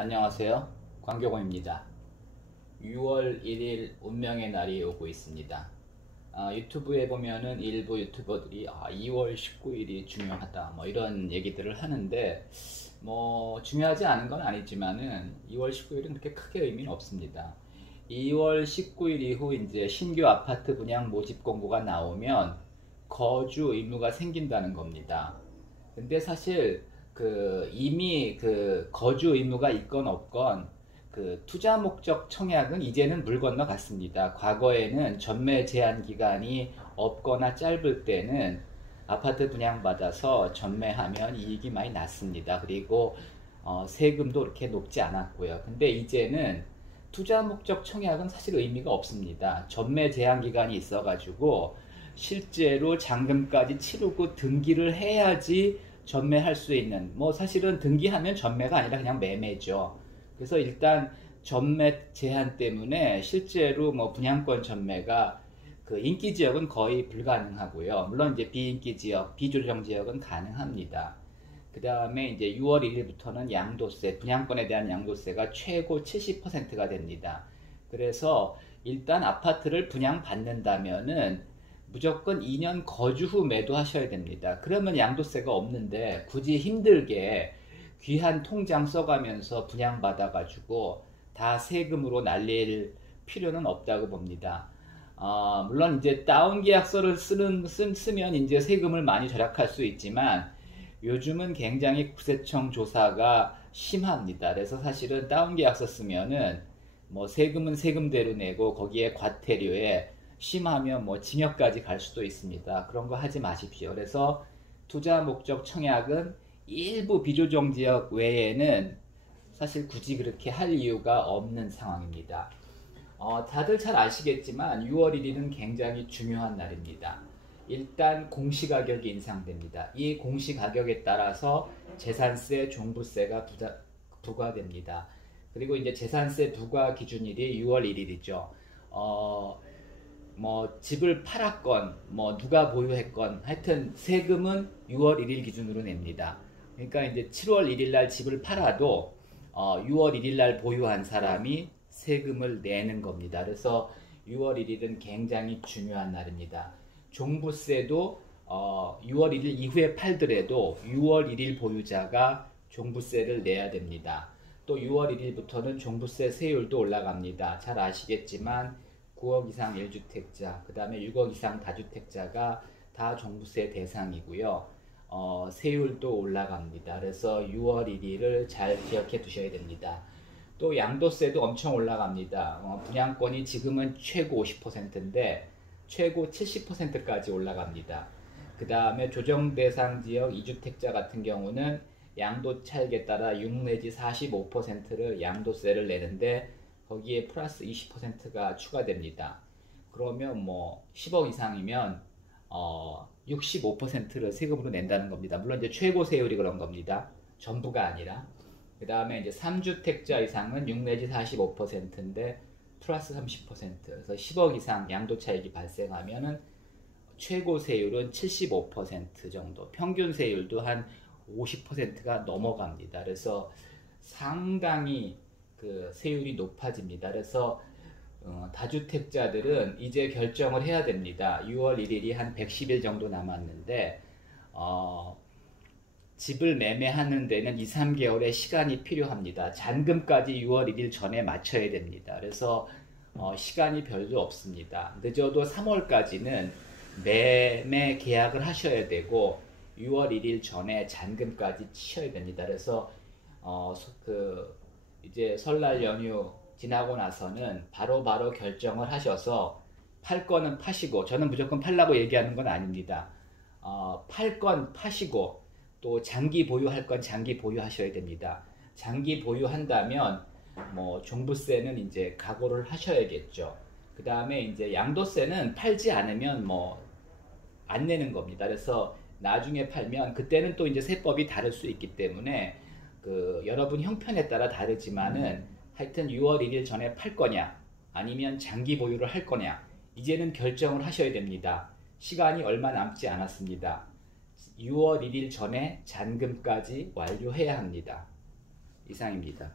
안녕하세요. 광교공입니다. 6월 1일 운명의 날이 오고 있습니다. 유튜브에 보면은 일부 유튜버들이 2월 19일이 중요하다 뭐 이런 얘기들을 하는데 뭐 중요하지 않은 건 아니지만은 2월 19일은 그렇게 크게 의미는 없습니다. 2월 19일 이후 이제 신규 아파트 분양 모집 공고가 나오면 거주 의무가 생긴다는 겁니다. 근데 사실 이미 거주 의무가 있건 없건 투자 목적 청약은 이제는 물 건너갔습니다. 과거에는 전매 제한 기간이 없거나 짧을 때는 아파트 분양받아서 전매하면 이익이 많이 났습니다. 그리고 세금도 그렇게 높지 않았고요. 근데 이제는 투자 목적 청약은 사실 의미가 없습니다. 전매 제한 기간이 있어가지고 실제로 잔금까지 치르고 등기를 해야지 전매할 수 있는, 뭐 사실은 등기하면 전매가 아니라 그냥 매매죠. 그래서 일단 전매 제한 때문에 실제로 뭐 분양권 전매가 인기 지역은 거의 불가능하고요. 물론 이제 비인기 지역, 비조정 지역은 가능합니다. 그 다음에 이제 6월 1일부터는 양도세, 분양권에 대한 양도세가 최고 70%가 됩니다. 그래서 일단 아파트를 분양받는다면은 무조건 2년 거주 후 매도하셔야 됩니다. 그러면 양도세가 없는데 굳이 힘들게 귀한 통장 써가면서 분양받아가지고 다 세금으로 날릴 필요는 없다고 봅니다. 물론 이제 다운 계약서를 쓰면 이제 세금을 많이 절약할 수 있지만 요즘은 굉장히 국세청 조사가 심합니다. 그래서 사실은 다운 계약서 쓰면은 뭐 세금은 세금대로 내고 거기에 과태료에 심하면 뭐 징역까지 갈 수도 있습니다. 그런 거 하지 마십시오. 그래서 투자 목적 청약은 일부 비조정 지역 외에는 사실 굳이 그렇게 할 이유가 없는 상황입니다. 다들 잘 아시겠지만 6월 1일은 굉장히 중요한 날입니다. 일단 공시가격이 인상됩니다. 이 공시가격에 따라서 재산세, 종부세가 부과됩니다. 그리고 이제 재산세 부과 기준일이 6월 1일이죠. 뭐 집을 팔았건 뭐 누가 보유했건 하여튼 세금은 6월 1일 기준으로 냅니다. 그러니까 이제 7월 1일 날 집을 팔아도 6월 1일 날 보유한 사람이 세금을 내는 겁니다. 그래서 6월 1일은 굉장히 중요한 날입니다. 종부세도 6월 1일 이후에 팔더라도 6월 1일 보유자가 종부세를 내야 됩니다. 또 6월 1일부터는 종부세 세율도 올라갑니다. 잘 아시겠지만 9억 이상 1주택자, 그 다음에 6억 이상 다주택자가 다 종부세 대상이고요. 세율도 올라갑니다. 그래서 6월 1일을 잘 기억해 두셔야 됩니다. 또 양도세도 엄청 올라갑니다. 분양권이 지금은 최고 50%인데 최고 70%까지 올라갑니다. 그 다음에 조정대상 지역 2주택자 같은 경우는 양도 차익에 따라 6 내지 45%를 양도세를 내는데 거기에 플러스 20%가 추가됩니다. 그러면 뭐 10억 이상이면 65%를 세금으로 낸다는 겁니다. 물론 이제 최고 세율이 그런 겁니다. 전부가 아니라. 그 다음에 이제 3주택자 이상은 6 내지 45%인데 플러스 30%. 그래서 10억 이상 양도 차익이 발생하면은 최고 세율은 75% 정도. 평균 세율도 한 50%가 넘어갑니다. 그래서 상당히 세율이 높아집니다. 그래서 다주택자들은 이제 결정을 해야 됩니다. 6월 1일이 한 110일 정도 남았는데 집을 매매하는 데는 2, 3개월의 시간이 필요합니다. 잔금까지 6월 1일 전에 맞춰야 됩니다. 그래서 시간이 별로 없습니다. 늦어도 3월까지는 매매 계약을 하셔야 되고 6월 1일 전에 잔금까지 치셔야 됩니다. 그래서 이제 설날 연휴 지나고 나서는 바로바로 결정을 하셔서 팔 거는 파시고, 저는 무조건 팔라고 얘기하는 건 아닙니다. 팔 건 파시고 또 장기 보유할 건 장기 보유하셔야 됩니다. 장기 보유한다면 뭐 종부세는 이제 각오를 하셔야겠죠. 그 다음에 이제 양도세는 팔지 않으면 뭐 안 내는 겁니다. 그래서 나중에 팔면 그때는 또 이제 세법이 다를 수 있기 때문에 여러분 형편에 따라 다르지만은 하여튼 6월 1일 전에 팔 거냐 아니면 장기 보유를 할 거냐 이제는 결정을 하셔야 됩니다. 시간이 얼마 남지 않았습니다. 6월 1일 전에 잔금까지 완료해야 합니다. 이상입니다.